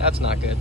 That's not good.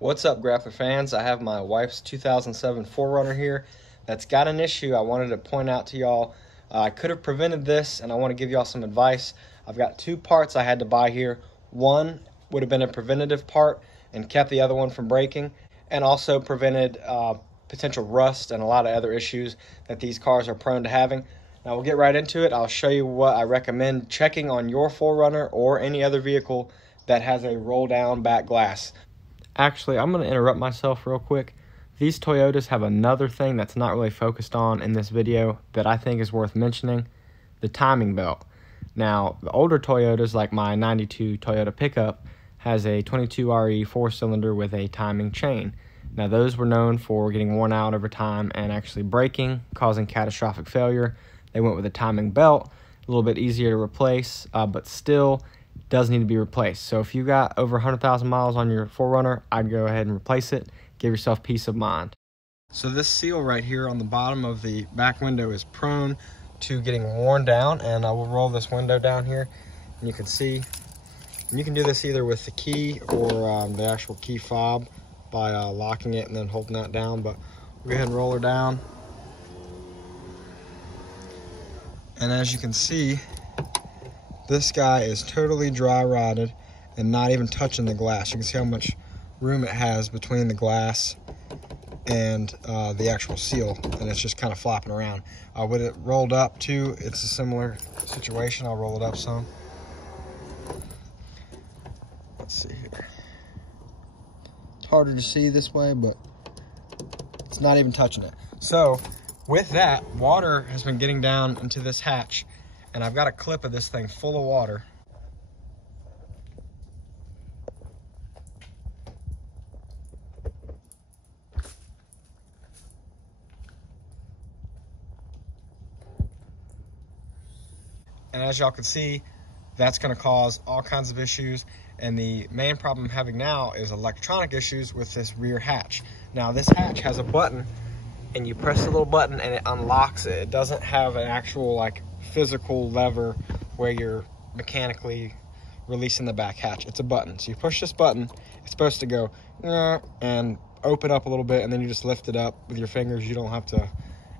What's up, Grappler fans? I have my wife's 2007 4Runner here that's got an issue I wanted to point out to y'all. I could have prevented this, and I want to give y'all some advice. I've got two parts I had to buy here. One would have been a preventative part and kept the other one from breaking, and also prevented potential rust and a lot of other issues that these cars are prone to having. Now we'll get right into it. I'll show you what I recommend checking on your 4Runner or any other vehicle that has a roll down back glass. Actually, I'm going to interrupt myself real quick. These Toyotas have another thing that's not really focused on in this video that I think is worth mentioning: the timing belt. Now, the older Toyotas, like my 92 Toyota pickup, has a 22RE 4-cylinder with a timing chain. Now, those were known for getting worn out over time and actually breaking, causing catastrophic failure. They went with a timing belt, a little bit easier to replace, but still does need to be replaced. So if you got over 100,000 miles on your 4Runner, I'd go ahead and replace it. Give yourself peace of mind. So this seal right here on the bottom of the back window is prone to getting worn down, and I will roll this window down here, and you can see, and you can do this either with the key or the actual key fob by locking it and then holding that down. But we'll go ahead and roll her down, and as you can see, this guy is totally dry rotted and not even touching the glass. You can see how much room it has between the glass and the actual seal, and it's just kind of flopping around. With it rolled up too, it's a similar situation. I'll roll it up some. Let's see here. It's harder to see this way, but it's not even touching it. So with that, water has been getting down into this hatch, and I've got a clip of this thing full of water. And as y'all can see, that's going to cause all kinds of issues. And the main problem I'm having now is electronic issues with this rear hatch. Now this hatch has a button, and you press the little button and it unlocks it. It doesn't have an actual like physical lever where you're mechanically releasing the back hatch. It's a button. So you push this button, it's supposed to go and open up a little bit, and then you just lift it up with your fingers. You don't have to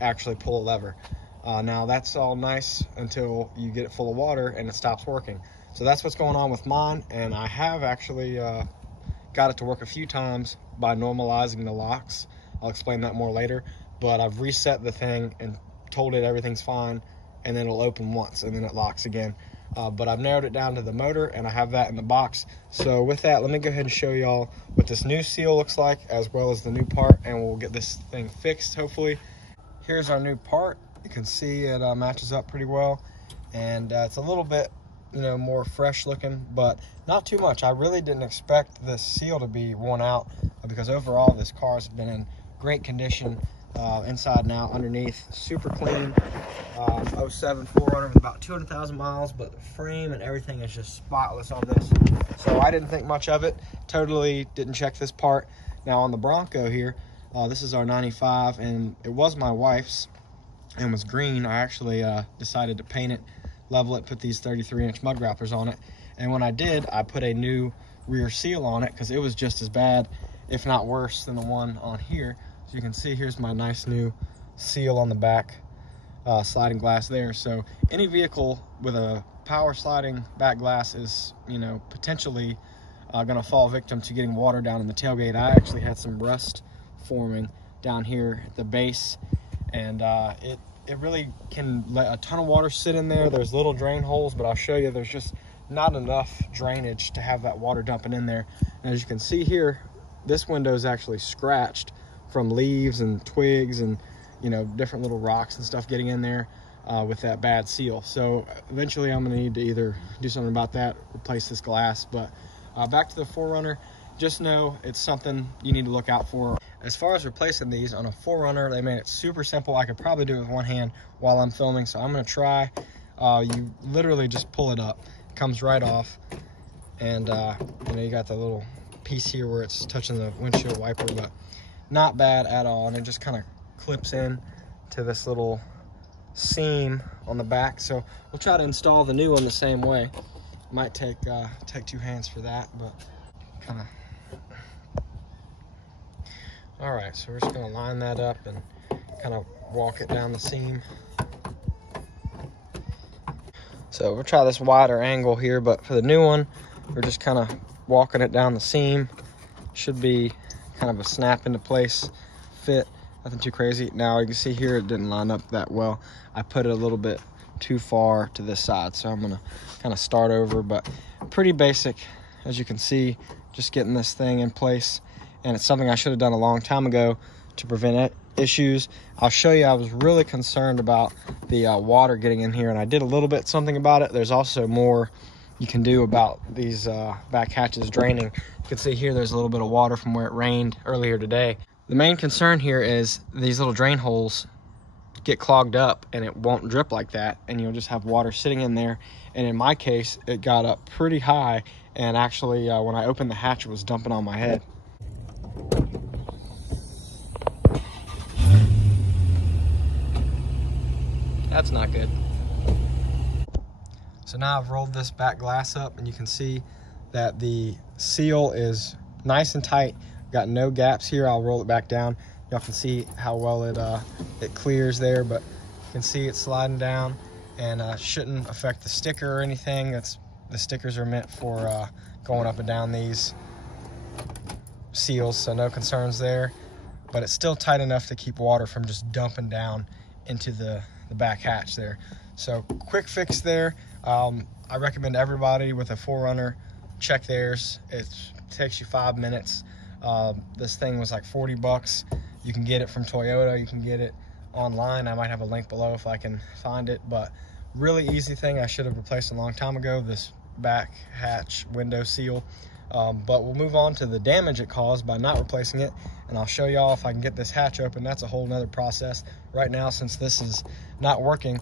actually pull a lever. Now that's all nice until you get it full of water and it stops working. So that's what's going on with mine, and I have actually got it to work a few times by normalizing the locks. I'll explain that more later, but I've reset the thing and told it everything's fine, and then it'll open once and then it locks again. But I've narrowed it down to the motor, and I have that in the box. So with that, let me go ahead and show y'all what this new seal looks like as well as the new part, and we'll get this thing fixed hopefully. Here's our new part. You can see it matches up pretty well, and it's a little bit, more fresh looking, but not too much. I really didn't expect this seal to be worn out, because overall this car has been in great condition, inside and out, underneath, super clean. 07 4Runner with about 200,000 miles, but the frame and everything is just spotless on this. So I didn't think much of it. Totally didn't check this part. Now on the Bronco here, this is our 95, and it was my wife's and was green. I actually decided to paint it, level it, put these 33-inch mud grapplers on it, and when I did, I put a new rear seal on it because it was just as bad, if not worse, than the one on here. So you can see here's my nice new seal on the back, sliding glass there. So any vehicle with a power sliding back glass is, potentially gonna fall victim to getting water down in the tailgate. I actually had some rust forming down here at the base, and it really can let a ton of water sit in there. There's little drain holes, but I'll show you there's just not enough drainage to have that water dumping in there. And as you can see here, this window is actually scratched from leaves and twigs and different little rocks and stuff getting in there with that bad seal. So eventually I'm gonna need to either do something about that, replace this glass. But back to the 4Runner, just know it's something you need to look out for. As far as replacing these on a 4Runner, they made it super simple. I could probably do it with one hand while I'm filming, so I'm gonna try. You literally just pull it up, it comes right off, and you got the little piece here where it's touching the windshield wiper, but not bad at all. And it just kind of clips in to this little seam on the back. So we'll try to install the new one the same way. Might take two hands for that, but kind of. All right, so we're just gonna line that up and kind of walk it down the seam. So we'll try this wider angle here, but for the new one, we're just kind of walking it down the seam. Should be kind of a snap into place fit, nothing too crazy. Now you can see here it didn't line up that well. I put it a little bit too far to this side, so I'm gonna kind of start over, but pretty basic, as you can see, just getting this thing in place. And it's something I should have done a long time ago to prevent issues. I'll show you, I was really concerned about the water getting in here, and I did a little bit something about it. There's also more you can do about these back hatches draining. You can see here there's a little bit of water from where it rained earlier today. The main concern here is these little drain holes get clogged up and it won't drip like that, and you'll just have water sitting in there. And in my case, it got up pretty high, and actually when I opened the hatch, it was dumping on my head. That's not good. So now I've rolled this back glass up, and you can see that the seal is nice and tight. Got no gaps here. I'll roll it back down. Y'all can see how well it clears there, but you can see it's sliding down, and shouldn't affect the sticker or anything. The stickers are meant for going up and down these seals, so no concerns there. But it's still tight enough to keep water from just dumping down into the back hatch there. So quick fix there. I recommend everybody with a 4Runner check theirs. It takes you 5 minutes. This thing was like 40 bucks. You can get it from Toyota. You can get it online. I might have a link below if I can find it, but really easy thing I should have replaced a long time ago, this back hatch window seal. But we'll move on to the damage it caused by not replacing it, and I'll show y'all if I can get this hatch open. That's a whole nother process right now since this is not working.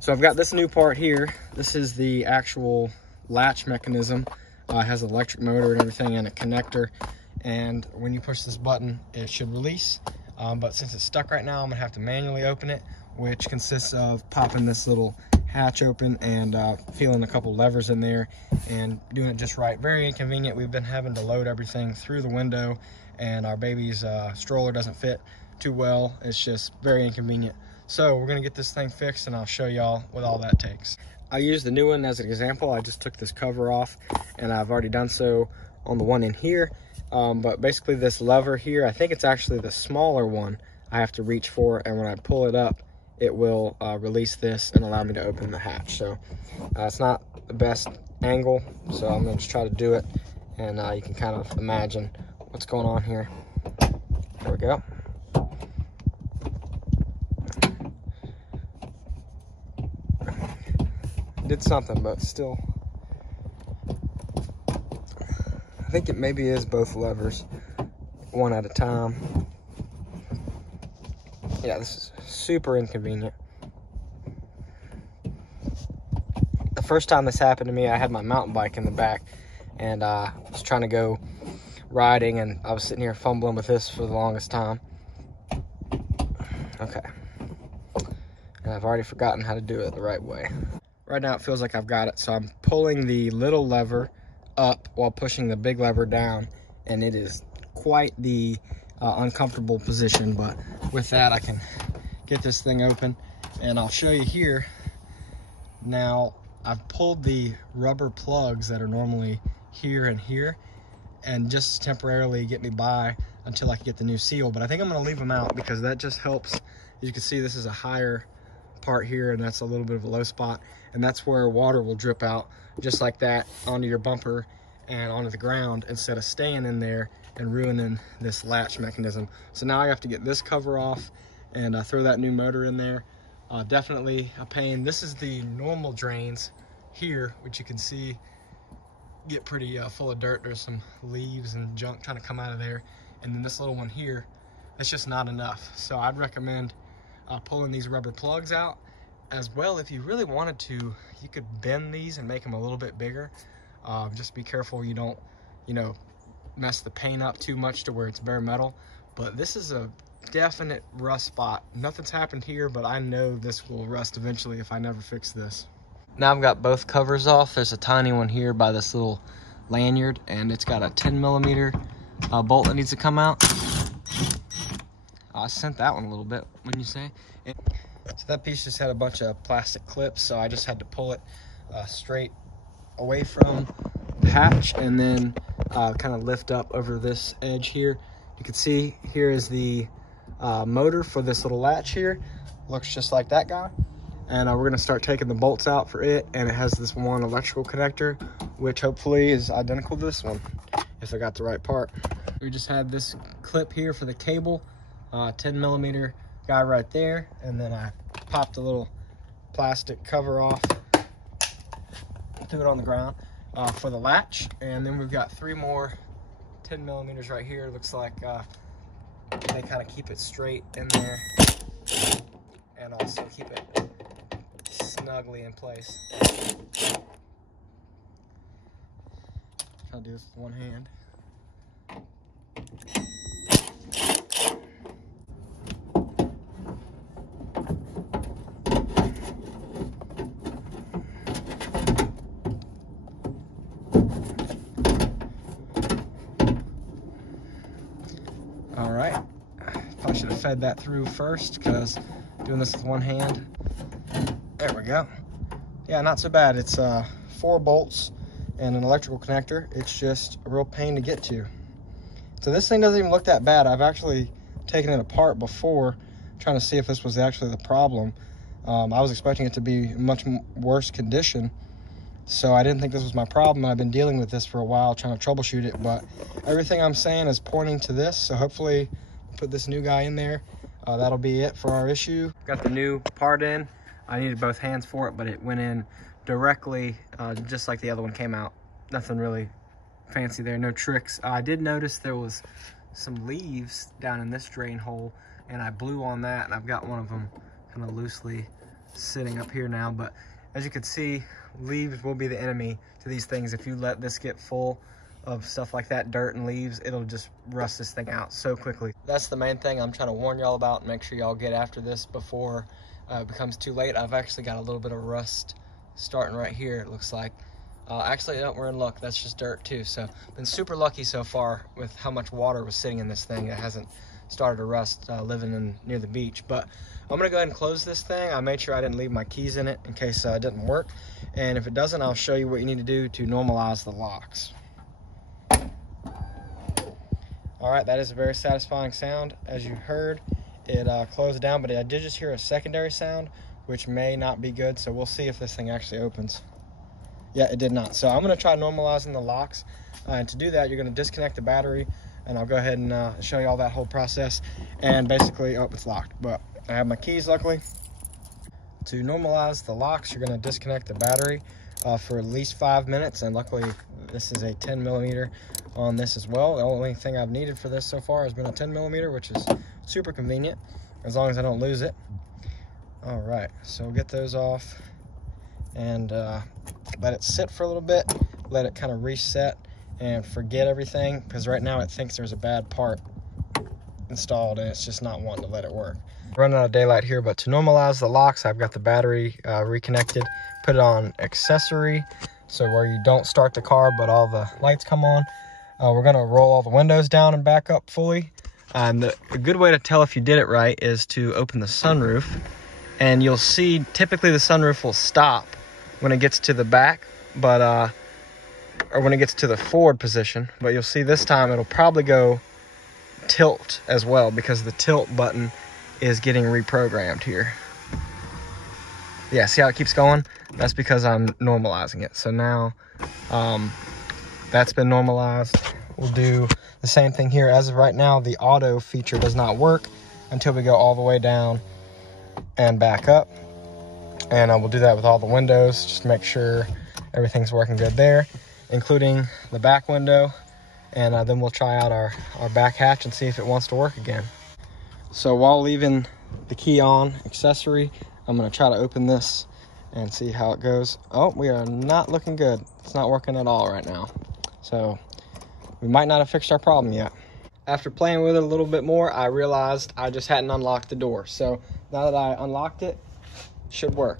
So I've got this new part here. This is the actual latch mechanism. It has an electric motor and everything and a connector, and when you push this button it should release, but since it's stuck right now, I'm gonna have to manually open it, which consists of popping this little hatch open and feeling a couple levers in there and doing it just right. Very inconvenient. We've been having to load everything through the window, and our baby's stroller doesn't fit too well. It's just very inconvenient. So we're gonna get this thing fixed, and I'll show y'all what all that takes. I used the new one as an example. I just took this cover off, and I've already done so on the one in here. But basically this lever here, I think it's actually the smaller one I have to reach for, and when I pull it up, it will release this and allow me to open the hatch. So it's not the best angle, so I'm gonna just try to do it, and you can kind of imagine what's going on here. There we go. Did something, but still, I think it maybe is both levers, one at a time. Yeah, this is super inconvenient. The first time this happened to me, I had my mountain bike in the back, and I was trying to go riding, and I was sitting here fumbling with this for the longest time. Okay. And I've already forgotten how to do it the right way. Right now it feels like I've got it, so I'm pulling the little lever up while pushing the big lever down, and it is quite the uncomfortable position, but with that I can get this thing open, and I'll show you here. Now I've pulled the rubber plugs that are normally here and here, and just temporarily get me by until I can get the new seal, but I think I'm going to leave them out because that just helps. As you can see, this is a higher part here, and that's a little bit of a low spot, and that's where water will drip out just like that onto your bumper and onto the ground instead of staying in there and ruining this latch mechanism. So now I have to get this cover off and throw that new motor in there. Definitely a pain. This is the normal drains here, which you can see get pretty full of dirt. There's some leaves and junk trying to come out of there, and then this little one here, it's just not enough. So I'd recommend pulling these rubber plugs out. As well, if you really wanted to, you could bend these and make them a little bit bigger. Just be careful you don't, mess the paint up too much to where it's bare metal. But this is a definite rust spot. Nothing's happened here, but I know this will rust eventually if I never fix this. Now I've got both covers off. There's a tiny one here by this little lanyard, and it's got a 10mm bolt that needs to come out. I sent that one a little bit, wouldn't you say? So that piece just had a bunch of plastic clips, so I just had to pull it straight away from the hatch and then kind of lift up over this edge here. You can see here is the motor for this little latch here. Looks just like that guy. And we're gonna start taking the bolts out for it, and it has this one electrical connector, which hopefully is identical to this one, if I got the right part. We just had this clip here for the cable, 10mm guy right there, and then I popped a little plastic cover off, threw it on the ground for the latch, and then we've got 3 more 10mm right here. Looks like they kind of keep it straight in there and also keep it snugly in place. I'll do this with one hand. All right, probably should have fed that through first, because doing this with one hand. There we go. Yeah, not so bad. It's 4 bolts and an electrical connector. It's just a real pain to get to. So this thing doesn't even look that bad. I've actually taken it apart before, trying to see if this was actually the problem. I was expecting it to be much worse condition, so I didn't think this was my problem. I've been dealing with this for a while, trying to troubleshoot it, but everything I'm saying is pointing to this, so hopefully put this new guy in there. That'll be it for our issue. Got the new part in. I needed both hands for it, but it went in directly, just like the other one came out. Nothing really fancy there, no tricks. I did notice there was some leaves down in this drain hole, and I blew on that, and I've got one of them kind of loosely sitting up here now. But as you can see, leaves will be the enemy to these things. If you let this get full of stuff like that, dirt and leaves, it'll just rust this thing out so quickly. That's the main thing I'm trying to warn y'all about, and make sure y'all get after this before it becomes too late. I've actually got a little bit of rust starting right here, it looks like. Actually, no, we're in luck. That's just dirt too. So been super lucky so far with how much water was sitting in this thing. It hasn't started to rust living near the beach. But I'm gonna go ahead and close this thing. I made sure I didn't leave my keys in it in case it didn't work. And if it doesn't, I'll show you what you need to do to normalize the locks. All right, that is a very satisfying sound. As you heard, it closed down, but I did just hear a secondary sound, which may not be good. So we'll see if this thing actually opens. Yeah, it did not. So I'm gonna try normalizing the locks. And to do that, you're gonna disconnect the battery, and I'll go ahead and show you all that whole process. And basically, oh, it's locked, but I have my keys, luckily. To normalize the locks, you're gonna disconnect the battery for at least 5 minutes, and luckily this is a 10mm on this as well. The only thing I've needed for this so far has been a 10mm, which is super convenient, as long as I don't lose it. All right, so we'll get those off and let it sit for a little bit, let it kind of reset and forget everything, because right now it thinks there's a bad part installed and it's just not wanting to let it work. Running out of daylight here, but to normalize the locks, I've got the battery reconnected, put it on accessory, so where you don't start the car but all the lights come on. We're gonna roll all the windows down and back up fully. And a good way to tell if you did it right is to open the sunroof, and you'll see typically the sunroof will stop when it gets to the back, but or when it gets to the forward position, but you'll see this time it'll probably go tilt as well, because the tilt button is getting reprogrammed here. Yeah, see how it keeps going? That's because I'm normalizing it. So now that's been normalized. We'll do the same thing here. As of right now, the auto feature does not work until we go all the way down and back up. And we'll do that with all the windows, just to make sure everything's working good there, including the back window. And then we'll try out our back hatch and see if it wants to work again. So while leaving the key on accessory, I'm gonna try to open this and see how it goes. Oh, we are not looking good. It's not working at all right now. So we might not have fixed our problem yet. After playing with it a little bit more, I realized I just hadn't unlocked the door. So now that I unlocked it, should work.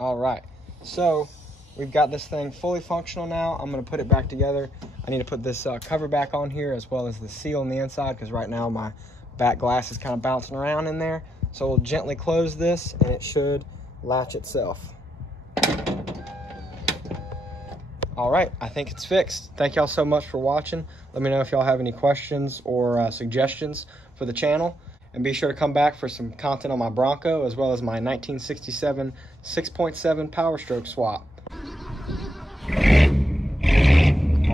All right, so we've got this thing fully functional now. I'm gonna put it back together. I need to put this cover back on here as well as the seal on the inside, because right now my back glass is kind of bouncing around in there. So we'll gently close this and it should latch itself. All right, I think it's fixed. Thank y'all so much for watching. Let me know if y'all have any questions or suggestions for the channel. And be sure to come back for some content on my Bronco, as well as my 1967 6.7 Power Stroke swap.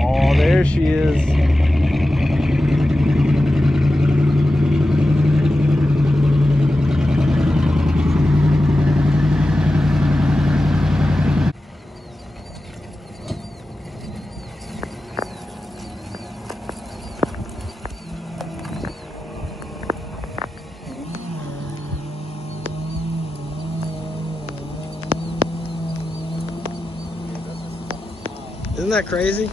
Oh, there she is. Isn't that crazy?